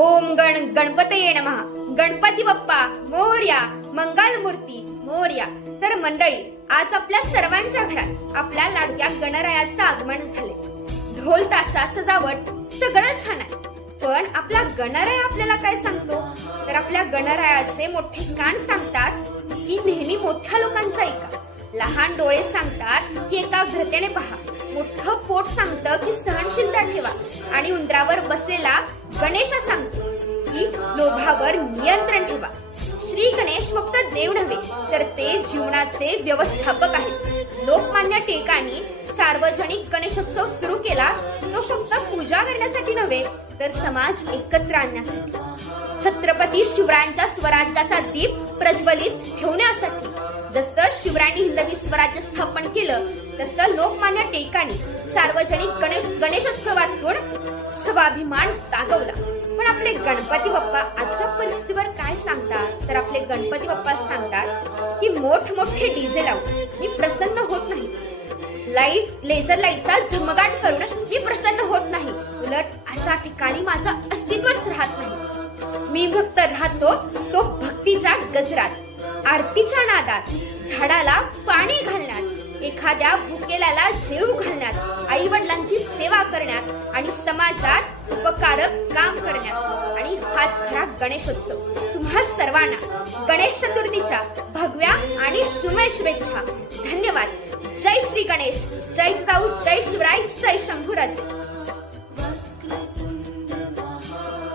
ओम गण गणपतये नमः. गणपती बाप्पा मोर्या मंगलमूर्ती मोर्या. तर मंडळी आज आपल्या सर्वांच्या घरात आपल्या लाडक्या गणरायाचं आगमन झाले ढोल ताशा सजावट सगळं छान आहे. पण आपला गणराय आपल्याला काय सांगतो? तर आपल्या गणरायाचे मोठे कान सांगतात की नेहमी मोठ्या लोकांचा ऐका. लहान डोळे सांगतात की एकाग्रतेने पहा. मोठं पोट सांगतं की सहनशीलता ठेवा. आणि उंदरावर बसलेला गणेश सांगतो की लोभावर नियंत्रण ठेवा. श्री गणेश फक्त देव नव्हे तर ते जीवनाचे व्यवस्थापक आहेत. लोकमान्य टिळकांनी सार्वजनिक गणेशोत्सव सुरू केला तो फक्त पूजा करण्यासाठी नव्हे तर समाज एकत्र आणण्यासाठी. छत्रपती शिवरायांच्या स्वराज्याचा दीप प्रज्वलित ठेवण्यासाठी. जसं शिवरायांनी हिंदवी स्वराज्य स्थापन केलं तसं लोकमान्य टिळकांनी सार्वजनिक गणेश गणेशोत्सवातून स्वाभिमान जागवला. पण आपले गणपती बाप्पा आजच्या परिस्थितीवर काय सांगतात? तर आपले गणपती बाप्पा सांगतात की मोठमोठे डीजे लावून मी प्रसन्न होत नाही. लाइट लेझर लाईटचा झमगाट करून मी प्रसन्न होत नाही. उलट अशा ठिकाणी माझं अस्तित्वच राहत नाही. मी राहतो तो भक्तीच्या गजरात. आरतीच्या नादात झाडाला पाणी घालण्यात एखाद्या भुकेल्याला जेव घालण्यात आई वडिलांची सेवा करण्यात आणि समाजात उपकारक काम करण्यात. आणि हाच खरा गणेशोत्सव. तुम्हा सर्वांना गणेश चतुर्थीच्या भगव्या आणि शुभे शुभेच्छा. धन्यवाद. जय श्री गणेश. जय जाऊ जय शिवराय जय शंभूराजे.